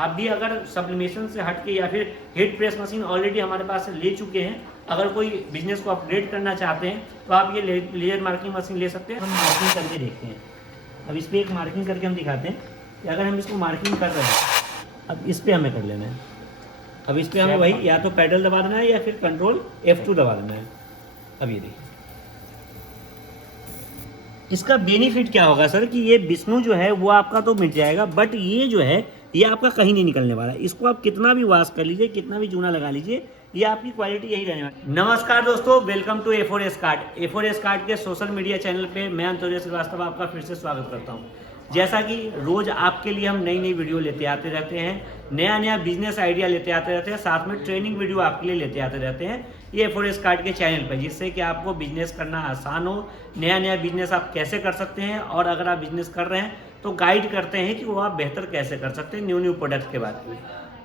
आप भी अगर सब्लिमेशन से हट के या फिर हीट प्रेस मशीन ऑलरेडी हमारे पास से ले चुके हैं, अगर कोई बिजनेस को अपग्रेड करना चाहते हैं तो आप ये लेजर मार्किंग मशीन ले सकते हैं। हम मार्किंग करके देखते हैं। अब इस पर एक मार्किंग करके हम दिखाते हैं कि अगर हम इसको मार्किंग कर रहे हैं, अब इस पर हमें कर लेना है। अब इस पर हमें वही या तो पैडल दबा देना है या फिर कंट्रोल F2 दबा देना है। अब ये देखिए इसका बेनिफिट क्या होगा सर कि ये विष्णु जो है वो आपका तो मिट जाएगा, बट ये जो है ये आपका कहीं नहीं निकलने वाला है। इसको आप कितना भी वॉश कर लीजिए, कितना भी चूना लगा लीजिए, ये आपकी क्वालिटी यही रहने वाली है। नमस्कार दोस्तों, welcome to A4S card. A4S card के सोशल मीडिया चैनल पे मैं अंतोदय श्रीवास्तव आपका फिर से स्वागत करता हूँ। जैसा कि रोज आपके लिए हम नई नई वीडियो लेते आते रहते हैं, नया नया बिजनेस आइडिया लेते आते रहते हैं, साथ में ट्रेनिंग वीडियो आपके लिए लेते आते रहते हैं ये A4S कार्ड के चैनल पर, जिससे कि आपको बिजनेस करना आसान हो, नया नया बिजनेस आप कैसे कर सकते हैं, और अगर आप बिजनेस कर रहे हैं तो गाइड करते हैं कि वो आप बेहतर कैसे कर सकते हैं न्यू प्रोडक्ट के बारे में।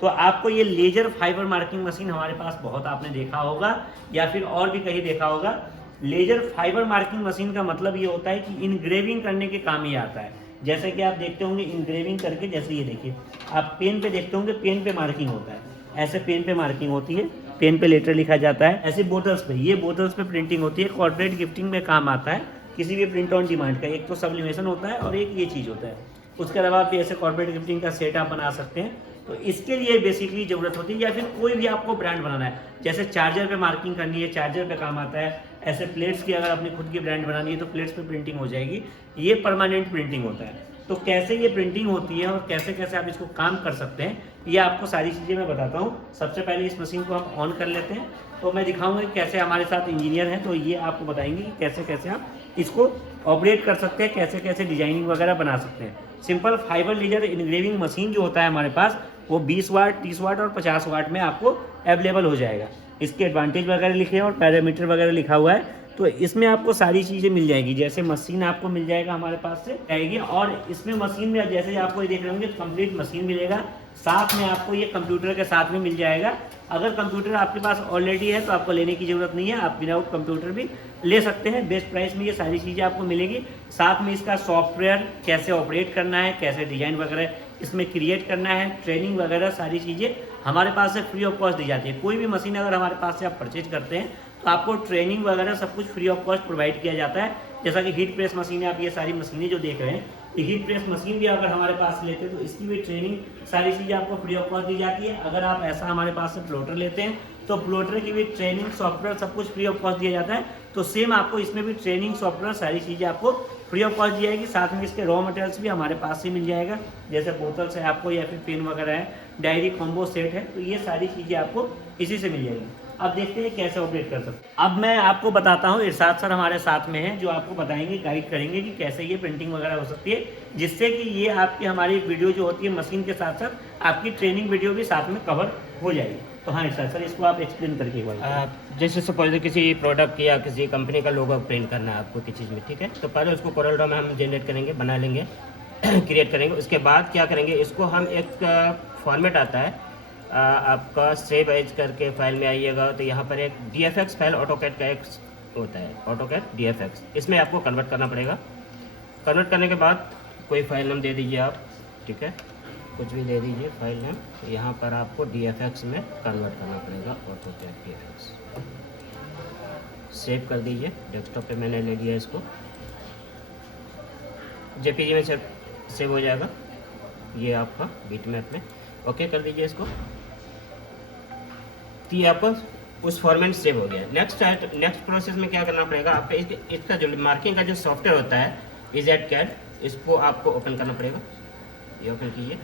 तो आपको ये लेजर फाइबर मार्किंग मशीन हमारे पास बहुत आपने देखा होगा या फिर और भी कहीं देखा होगा। लेजर फाइबर मार्किंग मशीन का मतलब ये होता है कि इनग्रेविंग करने के काम ही आता है। जैसे कि आप देखते होंगे इनग्रेविंग करके, जैसे ये देखिए आप पेन पे देखते होंगे, पेन पे मार्किंग होता है, ऐसे पेन पे मार्किंग होती है, पेन पे लेटर लिखा जाता है। ऐसे बोतल्स पे, ये बोतल्स पे प्रिंटिंग होती है, कॉर्पोरेट गिफ्टिंग में काम आता है किसी भी प्रिंट ऑन डिमांड का। एक तो सब्लिमेशन होता है और एक ये चीज़ होता है। उसके अलावा आप ऐसे कॉर्पोरेट गिफ्टिंग का सेट आप बना सकते हैं। तो इसके लिए बेसिकली ज़रूरत होती है, या फिर कोई भी आपको ब्रांड बनाना है, जैसे चार्जर पे मार्किंग करनी है, चार्जर पे काम आता है। ऐसे प्लेट्स की अगर अपनी खुद की ब्रांड बनानी है तो प्लेट्स पे प्रिंटिंग हो जाएगी, ये परमानेंट प्रिंटिंग होता है। तो कैसे ये प्रिंटिंग होती है और कैसे कैसे आप इसको काम कर सकते हैं, ये आपको सारी चीज़ें मैं बताता हूँ। सबसे पहले इस मशीन को हम ऑन कर लेते हैं, तो मैं दिखाऊंगा कि कैसे हमारे साथ इंजीनियर हैं, तो ये आपको बताएंगे कि कैसे कैसे आप इसको ऑपरेट कर सकते हैं, कैसे कैसे डिजाइनिंग वगैरह बना सकते हैं। Simple fibre laser engraving machine जो होता है हमारे पास, वो 20 वाट, 30 वाट और 50 वाट में आपको अवेलेबल हो जाएगा। इसके एडवांटेज वगैरह लिखे हैं और पैरामीटर वगैरह लिखा हुआ है, तो इसमें आपको सारी चीज़ें मिल जाएगी। जैसे मशीन आपको मिल जाएगा हमारे पास से आएगी, और इसमें मशीन में जैसे आपको ये देख रहे होंगे कंप्लीट मशीन मिलेगा, साथ में आपको ये कंप्यूटर के साथ में मिल जाएगा। अगर कंप्यूटर आपके पास ऑलरेडी है तो आपको लेने की ज़रूरत नहीं है, आप विदाउट कंप्यूटर भी ले सकते हैं। बेस्ट प्राइस में ये सारी चीज़ें आपको मिलेगी। साथ में इसका सॉफ्टवेयर कैसे ऑपरेट करना है, कैसे डिजाइन वगैरह इसमें क्रिएट करना है, ट्रेनिंग वगैरह सारी चीज़ें हमारे पास से फ्री ऑफ कॉस्ट दी जाती है। कोई भी मशीन अगर हमारे पास से आप परचेज करते हैं तो आपको ट्रेनिंग वगैरह सब कुछ फ्री ऑफ कॉस्ट प्रोवाइड किया जाता है। जैसा कि हीट प्रेस मशीन है, आप ये सारी मशीनें जो देख रहे हैं, ये हीट प्रेस मशीन भी अगर हमारे पास लेते हैं तो इसकी भी ट्रेनिंग सारी चीज़ें आपको फ्री ऑफ कॉस्ट दी जाती है। अगर आप ऐसा हमारे पास से प्लॉटर लेते हैं तो प्लॉटर की भी ट्रेनिंग, सॉफ्टवेयर सब कुछ फ्री ऑफ कॉस्ट दिया जाता है। तो सेम आपको इसमें भी ट्रेनिंग, सॉफ्टवेयर सारी चीज़ें आपको फ्री ऑफ कॉस्ट दी जाएगी। साथ में इसके रॉ मटेरियल्स भी हमारे पास से मिल जाएगा, जैसे बोतल्स है आपको या फिर पेन वगैरह है, डायरी कॉम्बो सेट है, तो ये सारी चीज़ें आपको इसी से मिल जाएगी। अब देखते हैं कैसे ऑपरेट कर सकते हैं। अब मैं आपको बताता हूँ, इरशाद सर हमारे साथ में हैं जो आपको बताएंगे, गाइड करेंगे कि कैसे ये प्रिंटिंग वगैरह हो सकती है, जिससे कि ये आपकी हमारी वीडियो जो होती है मशीन के साथ साथ आपकी ट्रेनिंग वीडियो भी साथ में कवर हो जाएगी। तो हाँ इरशाद सर, इसको आप एक्सप्लेन करके एक बार। जैसे सपोज किसी प्रोडक्ट या किसी कंपनी का लोगो प्रिंट करना है आपको किसी चीज़ में, ठीक है, तो पहले उसको कोरल ड्रॉ में हम जनरेट करेंगे, बना लेंगे क्रिएट करेंगे। उसके बाद क्या करेंगे, इसको हम एक फॉर्मेट आता है आपका सेव एज करके फाइल में आइएगा, तो यहाँ पर एक DFX फाइल ऑटोकैड का एक होता है, ऑटोकैड DFX, इसमें आपको कन्वर्ट करना पड़ेगा। कन्वर्ट करने के बाद कोई फाइल नाम दे दीजिए आप, ठीक है, कुछ भी दे दीजिए फाइल नाम। यहाँ पर आपको DFX में कन्वर्ट करना पड़ेगा, ऑटोकैड DFX। सेव कर दीजिए, डेस्कटॉप पे मैंने ले लिया इसको, JPG में सेव हो जाएगा ये आपका बिटमैप में। ओके कर दीजिए इसको, तो ये आपको उस फॉर्मेट सेव हो गया। नेक्स्ट प्रोसेस में क्या करना पड़ेगा, आपका इसका जो मार्किंग का जो सॉफ्टवेयर होता है EZCAD, इसको आपको ओपन करना पड़ेगा। ये ओपन कीजिए।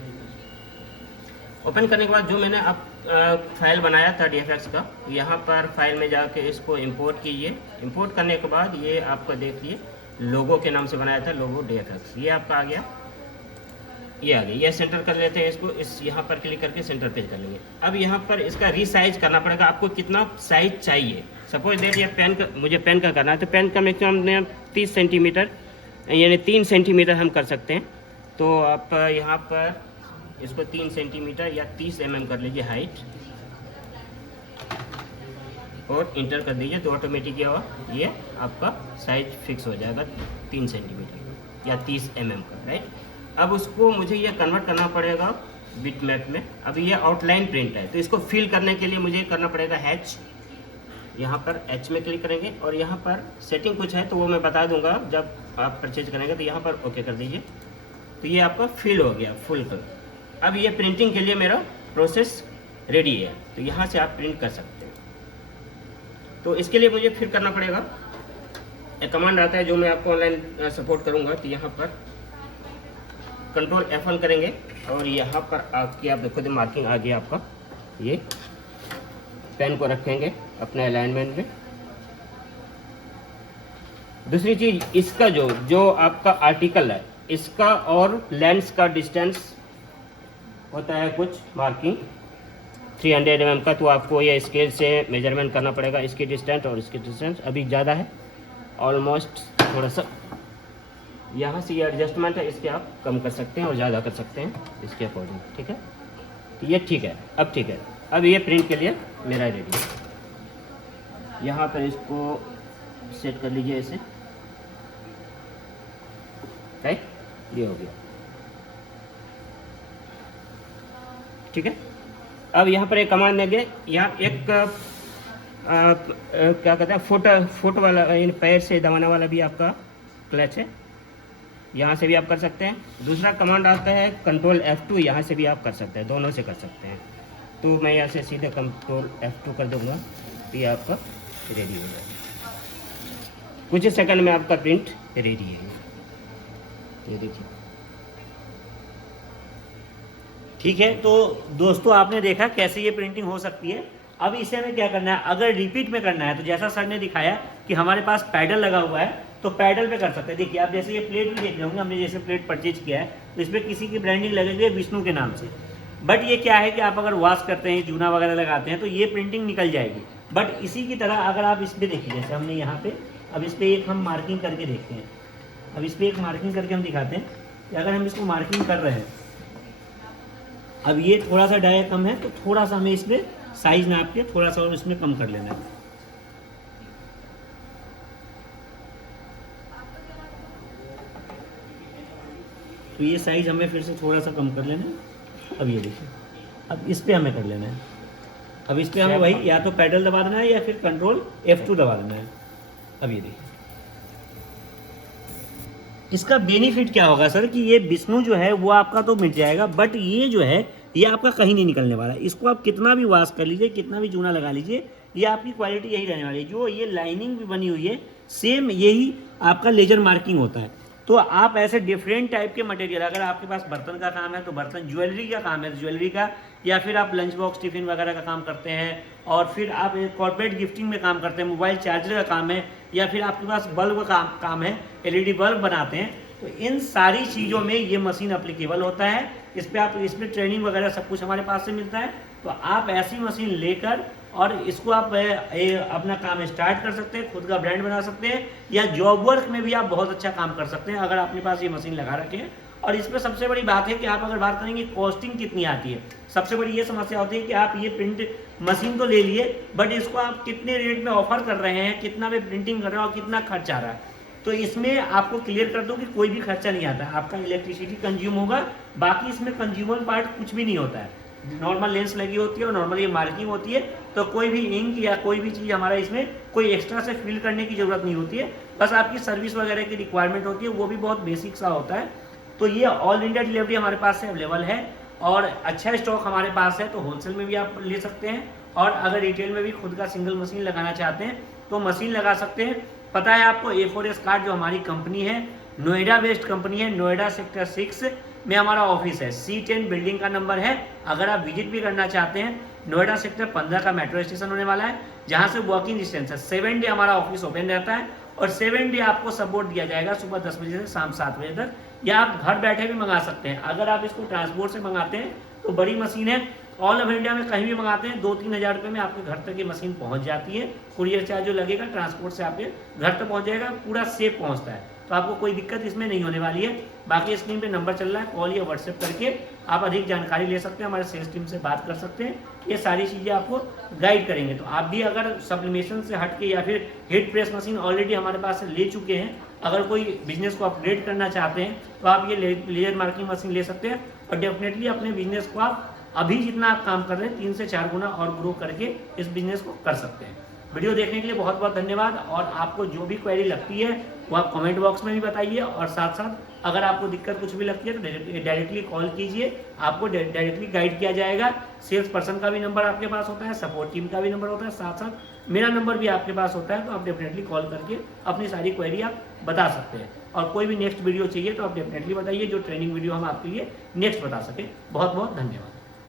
ओपन करने के बाद जो मैंने अब फाइल बनाया था DFX का, यहाँ पर फाइल में जाके इसको इंपोर्ट कीजिए। इंपोर्ट करने के बाद ये आपका देखिए लोगो के नाम से बनाया था, लोगो DFX, ये आपका आ गया, ये आ गया। ये सेंटर कर लेते हैं इसको, इस यहाँ पर क्लिक करके सेंटर पेज कर लेंगे। अब यहाँ पर इसका रीसाइज करना पड़ेगा, आपको कितना साइज चाहिए। सपोज देट ये पेन का, मुझे पेन का करना है, तो पेन का मैक्सिमम 30 सेंटीमीटर यानी 3 सेंटीमीटर हम कर सकते हैं। तो आप यहाँ पर इसको 3 सेंटीमीटर या 30 mm कर लीजिए हाइट, और इंटर कर दीजिए, तो ऑटोमेटिक ये आपका साइज फिक्स हो जाएगा 3 सेंटीमीटर या 30 mm का, राइट। अब उसको मुझे ये कन्वर्ट करना पड़ेगा बिट मैप में। अभी ये आउटलाइन प्रिंट है, तो इसको फिल करने के लिए मुझे करना पड़ेगा H। यहाँ पर H में क्लिक करेंगे और यहाँ पर सेटिंग कुछ है तो वो मैं बता दूंगा जब आप परचेज करेंगे, तो यहाँ पर ओके कर दीजिए। तो ये आपका फिल हो गया फुल कलर। अब ये प्रिंटिंग के लिए मेरा प्रोसेस रेडी है, तो यहाँ से आप प्रिंट कर सकते हैं। तो इसके लिए मुझे फिर करना पड़ेगा, एक कमांड आता है जो मैं आपको ऑनलाइन सपोर्ट करूँगा। तो यहाँ पर कंट्रोल F1 करेंगे और यहाँ पर आके आप देखो तो मार्किंग आ गया आपका। ये पेन को रखेंगे अपने अलाइनमेंट में। दूसरी चीज, इसका जो आपका आर्टिकल है, इसका और लेंस का डिस्टेंस होता है कुछ मार्किंग 300 mm का, तो आपको ये स्केल से मेजरमेंट करना पड़ेगा। इसकी डिस्टेंस और इसकी डिस्टेंस अभी ज़्यादा है, ऑलमोस्ट थोड़ा सा यहाँ से ये एडजस्टमेंट है, इसके आप कम कर सकते हैं और ज़्यादा कर सकते हैं इसके अकॉर्डिंग। ठीक है, तो ये ठीक है, अब ठीक है। अब ये प्रिंट के लिए मेरा रेडी है। यहाँ पर इसको सेट कर लीजिए ऐसे, राइट, ये हो गया। ठीक है, अब यहाँ पर एक कमांड देंगे, यहाँ एक क्या कहते हैं फुट वाला, इन पैर से दबाने वाला भी आपका क्लच है, यहाँ से भी आप कर सकते हैं। दूसरा कमांड आता है कंट्रोल F2, यहाँ से भी आप कर सकते हैं, दोनों से कर सकते हैं। तो मैं यहाँ से सीधे कंट्रोल F2 कर दूंगा, तो ये आपका रेडी हो जाएगा। कुछ ही सेकंड में आपका प्रिंट रेडी है। ये देखिए, ठीक है। तो दोस्तों आपने देखा कैसे ये प्रिंटिंग हो सकती है। अब इसे हमें क्या करना है, अगर रिपीट में करना है तो जैसा सर ने दिखाया कि हमारे पास पैडल लगा हुआ है, तो पैडल पे कर सकते हैं। देखिए आप जैसे ये प्लेट भी देख रहे होंगे, हमने जैसे प्लेट परचेज किया है तो इसमें किसी की ब्रांडिंग लगी हुई है विष्णु के नाम से। बट ये क्या है कि आप अगर वॉश करते हैं, चूना वगैरह लगाते हैं, तो ये प्रिंटिंग निकल जाएगी। बट इसी की तरह अगर आप इस पर देखिए, जैसे हमने यहाँ पे, अब इस पर एक हम मार्किंग करके देखते हैं। अब इस पर एक मार्किंग करके हम दिखाते हैं कि अगर हम इसको मार्किंग कर रहे हैं, अब ये थोड़ा सा डाया कम है, तो थोड़ा सा हमें इसमें साइज नाप के थोड़ा सा और इसमें कम कर लेना है। तो ये साइज हमें फिर से थोड़ा सा कम कर लेना है। अब ये देखिए, अब इस पे हमें कर लेना है। अब इस पे हमें वही या तो पैडल दबा देना है या फिर कंट्रोल F2 दबा देना है। अब ये देखिए, इसका बेनिफिट क्या होगा सर कि ये विष्णु जो है वो आपका तो मिट जाएगा, बट ये जो है ये आपका कहीं नहीं निकलने वाला है। इसको आप कितना भी वॉश कर लीजिए, कितना भी चूना लगा लीजिए, ये आपकी क्वालिटी यही रहने वाली है। जो ये लाइनिंग भी बनी हुई है, सेम यही आपका लेजर मार्किंग होता है। तो आप ऐसे डिफरेंट टाइप के मटेरियल, अगर आपके पास बर्तन का काम है तो बर्तन, ज्वेलरी का काम है ज्वेलरी का, या फिर आप लंच बॉक्स टिफिन वगैरह का काम करते हैं, और फिर आप कॉर्पोरेट गिफ्टिंग में काम करते हैं, मोबाइल चार्जर का काम है, या फिर आपके पास बल्ब का काम है, LED बल्ब बनाते हैं, तो इन सारी चीज़ों में ये मशीन अप्लीकेबल होता है। इस पर आप, इसमें ट्रेनिंग वगैरह सब कुछ हमारे पास से मिलता है। तो आप ऐसी मशीन लेकर और इसको आप अपना काम स्टार्ट कर सकते हैं, खुद का ब्रांड बना सकते हैं, या जॉब वर्क में भी आप बहुत अच्छा काम कर सकते हैं अगर अपने पास ये मशीन लगा रखे हैं। और इसमें सबसे बड़ी बात है कि आप अगर बात करेंगे कॉस्टिंग कितनी आती है, सबसे बड़ी ये समस्या होती है कि आप ये प्रिंट मशीन तो ले लिए, बट इसको आप कितने रेट में ऑफर कर रहे हैं, कितना में प्रिंटिंग कर रहे हैं और कितना खर्च आ रहा है। तो इसमें आपको क्लियर कर दूं कि कोई भी खर्चा नहीं आता, आपका इलेक्ट्रिसिटी कंज्यूम होगा, बाकी इसमें कंज्यूमर पार्ट कुछ भी नहीं होता है। नॉर्मल लेंस लगी होती है और नॉर्मल ये मार्किंग होती है, तो कोई भी इंक या कोई भी चीज़ हमारा इसमें कोई एक्स्ट्रा से फिल करने की जरूरत नहीं होती है। बस आपकी सर्विस वगैरह की रिक्वायरमेंट होती है, वो भी बहुत बेसिक सा होता है। तो ये ऑल इंडिया डिलीवरी हमारे पास से अवेलेबल है और अच्छा स्टॉक हमारे पास है, तो होलसेल में भी आप ले सकते हैं, और अगर रिटेल में भी खुद का सिंगल मशीन लगाना चाहते हैं तो मशीन लगा सकते हैं। पता है आपको, A4S कार्ड जो हमारी कंपनी है, नोएडा बेस्ड कंपनी है, नोएडा सेक्टर 6 में हमारा ऑफिस है, C10 बिल्डिंग का नंबर है। अगर आप विजिट भी करना चाहते हैं, नोएडा सेक्टर 15 का मेट्रो स्टेशन होने वाला है, जहां से वॉकिंग डिस्टेंस है। 7 डे हमारा ऑफिस ओपन रहता है और 7 डे आपको सपोर्ट दिया जाएगा, सुबह 10 बजे से शाम 7 बजे तक, या आप घर बैठे भी मंगा सकते हैं। अगर आप इसको ट्रांसपोर्ट से मंगाते हैं तो बड़ी मशीन है, ऑल ओवर इंडिया में कहीं भी मंगाते हैं 2-3 हज़ार रुपये में आपके घर तक ये मशीन पहुंच जाती है। कुरियर चार्ज जो लगेगा ट्रांसपोर्ट से आपके घर तक पहुंच जाएगा, पूरा सेफ पहुंचता है। तो आपको कोई दिक्कत इसमें नहीं होने वाली है। बाकी स्क्रीन पे नंबर चल रहा है, कॉल या व्हाट्सएप करके आप अधिक जानकारी ले सकते हैं, हमारे सेल्स टीम से बात कर सकते हैं, ये सारी चीज़ें आपको गाइड करेंगे। तो आप भी अगर सब्लिमेशन से हट के या फिर हीट प्रेस मशीन ऑलरेडी हमारे पास से ले चुके हैं, अगर कोई बिजनेस को अपग्रेड करना चाहते हैं तो आप ये लेजर मार्किंग मशीन ले सकते हैं और डेफिनेटली अपने बिजनेस को आप अभी जितना आप काम कर रहे हैं 3 से 4 गुना और ग्रो करके इस बिजनेस को कर सकते हैं। वीडियो देखने के लिए बहुत बहुत धन्यवाद। और आपको जो भी क्वेरी लगती है वो आप कमेंट बॉक्स में भी बताइए, और साथ साथ अगर आपको दिक्कत कुछ भी लगती है तो डायरेक्टली कॉल कीजिए, आपको डायरेक्टली गाइड किया जाएगा। सेल्स पर्सन का भी नंबर आपके पास होता है, सपोर्ट टीम का भी नंबर होता है, साथ साथ मेरा नंबर भी आपके पास होता है। तो आप डेफिनेटली कॉल करके अपनी सारी क्वेरी आप बता सकते हैं। और कोई भी नेक्स्ट वीडियो चाहिए तो आप डेफिनेटली बताइए, जो ट्रेनिंग वीडियो हम आपके लिए नेक्स्ट बता सकें। बहुत बहुत धन्यवाद।